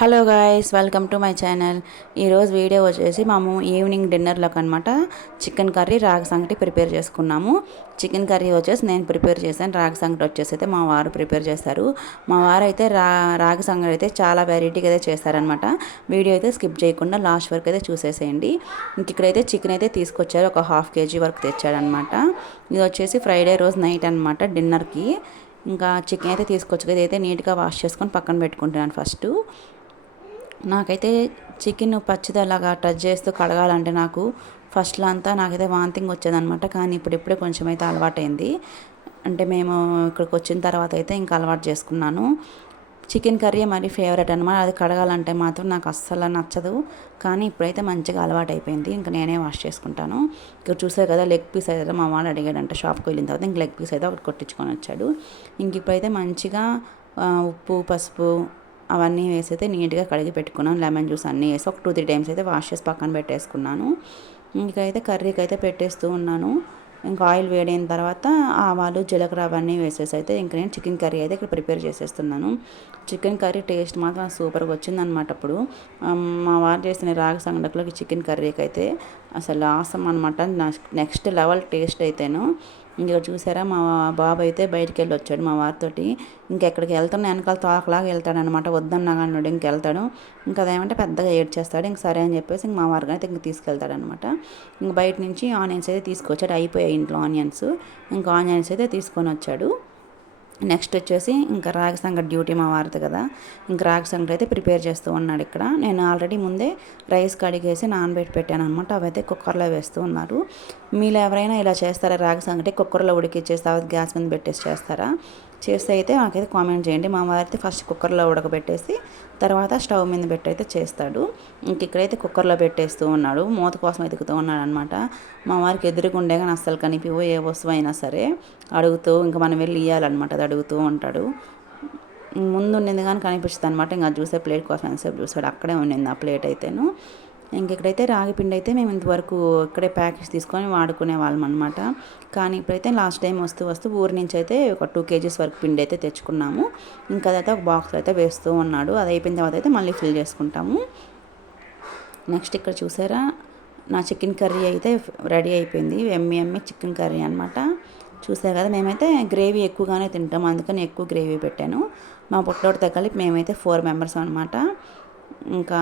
Hello guys welcome to my channel. ఈరోజు video వచ్చేసి మేము ఈవినింగ్ డిన్నర్లోకి అనమాట చికెన్ కర్రీ రాగి సంగటి ప్రిపేర్ చేసుకున్నాము. చికెన్ కర్రీ వచ్చేసి నేను ప్రిపేర్ చేశాను. రాగి సంగటి వచ్చేసి అయితే మా వారు ప్రిపేర్ చేస్తారు. మా వారు అయితే రా రాగి సంగటి అయితే చాలా వెరైటీగా అయితే చేస్తారనమాట వీడియో అయితే స్కిప్ చేయకుండా లాస్ట్ వరకు అయితే చూసేసేయండి. ఇంక ఇక్కడైతే చికెన్ అయితే తీసుకొచ్చారు. ఒక హాఫ్ కేజీ వరకు తెచ్చాడనమాట ఇది వచ్చేసి ఫ్రైడే రోజు నైట్ అనమాట డిన్నర్కి. ఇంకా చికెన్ అయితే తీసుకొచ్చి అయితే నీట్గా వాష్ చేసుకొని పక్కన పెట్టుకుంటున్నాను ఫస్ట్. నాకైతే చికెన్ పచ్చిదలాగా టచ్ చేస్తూ కడగాలంటే నాకు ఫస్ట్లో అంతా నాకైతే వాంతింగ్ వచ్చేదనమాట కానీ ఇప్పుడిప్పుడే కొంచెం అయితే అలవాటైంది. అంటే మేము ఇక్కడికి వచ్చిన తర్వాత అయితే ఇంకా అలవాటు చేసుకున్నాను. చికెన్ కర్రీ మరి ఫేవరెట్ అనమాట అది కడగాలంటే మాత్రం నాకు అస్సలు నచ్చదు. కానీ ఇప్పుడైతే మంచిగా అలవాటు అయిపోయింది ఇంకా నేనే వాష్ చేసుకుంటాను. ఇక్కడ చూసారు కదా లెగ్ పీస్ అయితే మా వాడు అడిగాడంట షాప్కి వెళ్ళిన తర్వాత. ఇంక లెగ్ పీస్ అయితే ఒకటి కొట్టించుకొని వచ్చాడు. ఇంక ఇప్పుడైతే మంచిగా ఉప్పు పసుపు అవన్నీ వేసి అయితే నీట్గా కడిగి పెట్టుకున్నాను. లెమన్ జ్యూస్ అన్నీ వేసి ఒక టూ త్రీ టైమ్స్ అయితే వాష్ చేసి పక్కన పెట్టేసుకున్నాను. ఇంకైతే కర్రీకి అయితే పెట్టేస్తూ ఉన్నాను. ఇంకా ఆయిల్ వేడైన తర్వాత ఆవాలు జీలకర్ర అవన్నీ వేసేసి అయితే ఇంక నేను చికెన్ కర్రీ అయితే ఇక్కడ ప్రిపేర్ చేసేస్తున్నాను. చికెన్ కర్రీ టేస్ట్ మాత్రం సూపర్గా వచ్చిందనమాట అప్పుడు. మా వారు చేసిన రాగి సంగటిలోకి చికెన్ కర్రీకి అయితే అసలు ఆసం అనమాట నెక్స్ట్ లెవెల్ టేస్ట్ అయితేను. ఇంకా చూసారా మా బాబు అయితే బయటికి వెళ్ళి వచ్చాడు మా వారితోటి. ఇంకెక్కడికి వెళ్తున్నా వెనకాల తోకలాగా వెళ్తాడు అనమాట వద్దన్నా కానీ ఇంకెళ్తాడు ఇంకా అదేమంటే పెద్దగా ఏడ్చేస్తాడు. ఇంక సరే అని చెప్పేసి ఇంక మా వారికి అయితే ఇంక తీసుకెళ్తాడు అనమాట ఇంక బయట నుంచి ఆనియన్స్ అయితే తీసుకొచ్చాడు. అయిపోయాయి ఇంట్లో ఆనియన్స్. ఇంకా ఆనియన్స్ అయితే తీసుకొని వచ్చాడు నెక్స్ట్ వచ్చేసి ఇంకా రాగి సంగటి డ్యూటీ మా వారిది కదా. ఇంకా రాగి సంగటి అయితే ప్రిపేర్ చేస్తూ ఉన్నాడు ఇక్కడ. నేను ఆల్రెడీ ముందే రైస్ కడిగేసి నానబెట్టి పెట్టాను అనమాట అవైతే కుక్కర్లో వేస్తూ ఉన్నారు. మీలో ఎవరైనా ఇలా చేస్తారా? రాగి సంగటి కుక్కర్లో ఉడికిచ్చేసి తర్వాత గ్యాస్ మీద పెట్టేసి చేస్తారా? చేస్తే అయితే మాకైతే కామెంట్ చేయండి. మా వారైతే ఫస్ట్ కుక్కర్లో ఉడకబెట్టేసి తర్వాత స్టవ్ మీద పెట్టి అయితే చేస్తాడు. ఇంక ఇక్కడైతే కుక్కర్లో పెట్టేస్తూ ఉన్నాడు. మూత కోసం ఎదుగుతూ ఉన్నాడు అనమాట మా వారికి ఎదురుగుండే కానీ అస్సలు కనిపివో ఏ వస్తువు అయినా సరే అడుగుతూ ఇంకా మనం వెళ్ళి ఇవ్వాలన్నమాట అది అడుగుతూ ఉంటాడు. ముందు ఉండింది కానీ కనిపిస్తుంది అనమాట ఇంకా చూసే ప్లేట్ కోసం ఎంతసేపు చూసాడు అక్కడే ఉండింది ఆ ప్లేట్ అయితేను. ఇంకెక్కడైతే రాగి పిండి అయితే మేము ఇంతవరకు ఇక్కడే ప్యాకెట్స్ తీసుకొని వాడుకునే వాళ్ళం అనమాట కానీ ఇప్పుడైతే లాస్ట్ టైం వస్తూ వస్తూ ఊరి నుంచి అయితే ఒక టూ కేజీస్ వరకు పిండి అయితే తెచ్చుకున్నాము. ఇంకా అదైతే ఒక బాక్స్ అయితే వేస్తూ ఉన్నాడు. అది అయిపోయిన తర్వాత అయితే మళ్ళీ ఫిల్ చేసుకుంటాము. నెక్స్ట్ ఇక్కడ చూసారా? నా చికెన్ కర్రీ అయితే రెడీ అయిపోయింది. ఎమ్మి ఎమ్మి చికెన్ కర్రీ అనమాట చూసారు కదా మేమైతే గ్రేవీ ఎక్కువగానే తింటాం. అందుకని ఎక్కువ గ్రేవీ పెట్టాను. మా పుట్టోడితో కలిపి మేమైతే ఫోర్ మెంబర్స్ అనమాట ఇంకా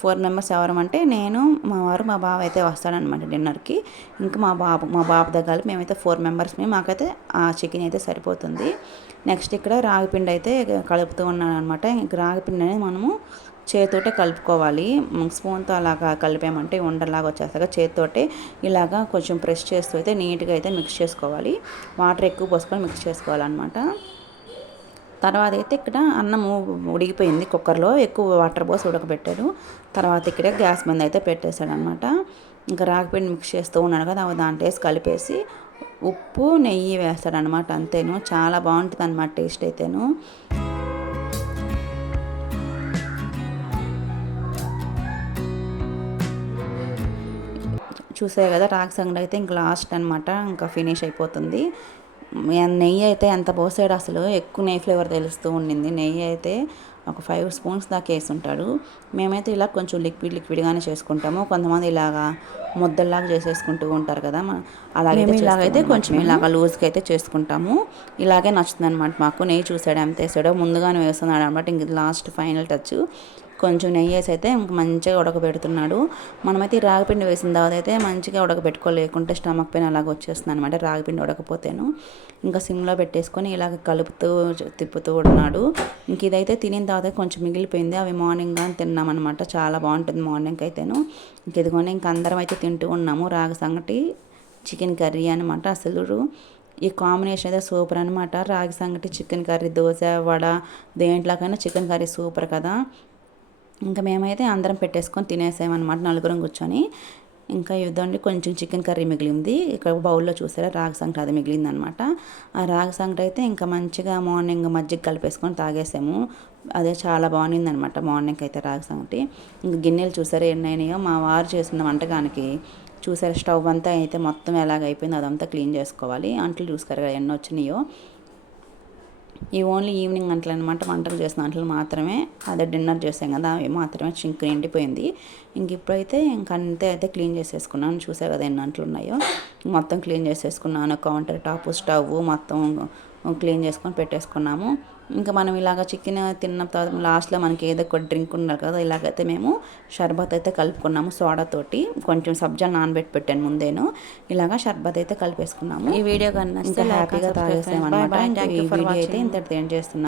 ఫోర్ మెంబర్స్ ఎవరమంటే నేను మా వారు మా బాబు అయితే వస్తాడనమాట డిన్నర్కి. ఇంకా మా బాబు మా బాబు దగ్గర మేమైతే ఫోర్ మెంబర్స్ మేము మాకైతే ఆ చికెన్ అయితే సరిపోతుంది. నెక్స్ట్ ఇక్కడ రాగిపిండి అయితే కలుపుతూ ఉన్నాను అనమాట రాగిపిండి అనేది మనము చేతితోటే కలుపుకోవాలి. స్పూన్తో అలాగా కలిపామంటే ఉండలాగా వచ్చేస్తాక చేతితోటే ఇలాగా కొంచెం ప్రెస్ చేస్తూ అయితే నీట్గా అయితే మిక్స్ చేసుకోవాలి. వాటర్ ఎక్కువ పోసుకొని మిక్స్ చేసుకోవాలన్నమాట. తర్వాత అయితే ఇక్కడ అన్నము ఉడికిపోయింది కుక్కర్లో. ఎక్కువ వాటర్ పోసి ఉడకబెట్టాడు తర్వాత ఇక్కడ గ్యాస్ మీద అయితే పెట్టేశాడు అనమాట ఇంకా రాగిపిండి మిక్స్ చేస్తూ ఉన్నాడు కదా దాంట్లో వేసి కలిపేసి ఉప్పు నెయ్యి వేస్తాడనమాట అంతేను. చాలా బాగుంటుంది అనమాట టేస్ట్ అయితేను. చూసే కదా రాగి సంగడి అయితే ఇంక లాస్ట్ అనమాట. ఇంకా ఫినిష్ అయిపోతుంది. నెయ్యి అయితే ఎంత పోసాడు అసలు ఎక్కువ నెయ్యి ఫ్లేవర్ తెలుస్తూ ఉండింది. నెయ్యి అయితే ఒక ఫైవ్ స్పూన్స్ దాకా వేసి ఉంటాడు మేమైతే ఇలా కొంచెం లిక్విడ్ లిక్విడ్గానే చేసుకుంటాము. కొంతమంది ఇలాగా ముద్దల్లాగా చేసేసుకుంటూ ఉంటారు కదా అలాగే ఇలాగైతే కొంచెం ఇలాగ లూజ్గా అయితే చేసుకుంటాము. ఇలాగే నచ్చుతుంది అనమాట మాకు. నెయ్యి చూసాడు ఎంత వేసాడో ముందుగానే వేస్తున్నాడు అనమాట ఇంక లాస్ట్ ఫైనల్ టచ్. కొంచెం నెయ్యి వేసి అయితే ఇంక మంచిగా ఉడకబెడుతున్నాడు. మనమైతే ఈ రాగిపిండి వేసిన తర్వాత అయితే మంచిగా ఉడకబెట్టుకోలేకుంటే స్టమక్ పెయిన్ అలాగ వచ్చేస్తుంది అనమాట రాగిపిండి ఉడకపోతేను. ఇంకా సిమ్లో పెట్టేసుకొని ఇలాగ కలుపుతూ తిప్పుతూ ఉన్నాడు. ఇంక ఇదైతే తినిన తర్వాత కొంచెం మిగిలిపోయింది. అవి మార్నింగ్ కానీ తిన్నామన్నమాట చాలా బాగుంటుంది మార్నింగ్ అయితేను. ఇంక ఇదిగోని ఇంక అందరం అయితే తింటూ ఉన్నాము. రాగి సంగటి చికెన్ కర్రీ అనమాట అసలు. ఈ కాంబినేషన్ అయితే సూపర్ అనమాట రాగి సంగటి చికెన్ కర్రీ దోశ వడ దేంట్లోకైనా చికెన్ కర్రీ సూపర్ కదా. ఇంకా మేమైతే అందరం పెట్టేసుకొని తినేసామన్నమాట నలుగురం కూర్చొని. ఇంకా ఇదండి కొంచెం చికెన్ కర్రీ మిగిలింది. ఇక్కడ బౌల్లో చూసారా రాగి సంగటి అది మిగిలింది అనమాట ఆ రాగి సంగటి అయితే ఇంకా మంచిగా మార్నింగ్ మజ్జిగ కలిపేసుకొని తాగేసాము. అదే చాలా బాగుంది అనమాట మార్నింగ్ అయితే రాగి సంగటి ఇంకా గిన్నెలు చూసారా ఎన్నైనాయో. మా వారు చేసిన వంటకానికి చూసారా స్టవ్ అంతా అయితే మొత్తం ఎలాగైపోయిందో అదంతా క్లీన్ చేసుకోవాలి. అంట్లు చూసారు కదా ఎన్ని వచ్చినాయో ఈ ఓన్లీ ఈవినింగ్ అంటలు అనమాట వంటలు చేసిన అంటలు మాత్రమే అదే డిన్నర్ చేసాం కదా అవి మాత్రమే చింక్ నిండిపోయింది ఇంక ఇప్పుడైతే ఇంక అంతే అయితే క్లీన్ చేసేసుకున్నాను. చూసా కదా ఎన్ని అంట్లు ఉన్నాయో. మొత్తం క్లీన్ చేసేసుకున్నాను. కౌంటర్ టాప్ స్టవ్ మొత్తం క్లీన్ చేసుకొని పెట్టేసుకున్నాము. ఇంకా మనం ఇలాగ చికెన్ తిన్న తర్వాత లాస్ట్లో మనకి ఏదో ఒక డ్రింక్ ఉండాలి కదా ఇలాగైతే మేము షర్బత్ అయితే కలుపుకున్నాము సోడా తోటి. కొంచెం సబ్జా నానబెట్టి పెట్టాను ముందేను. ఇలాగ షర్బత్ అయితే కలిపేసుకున్నాము. ఈ వీడియో కన్నా ఇంకా హ్యాపీగా తాగేసామన్నమాట ఈ వీడియో అయితే ఇంతటితో ఏం చేస్తున్నాం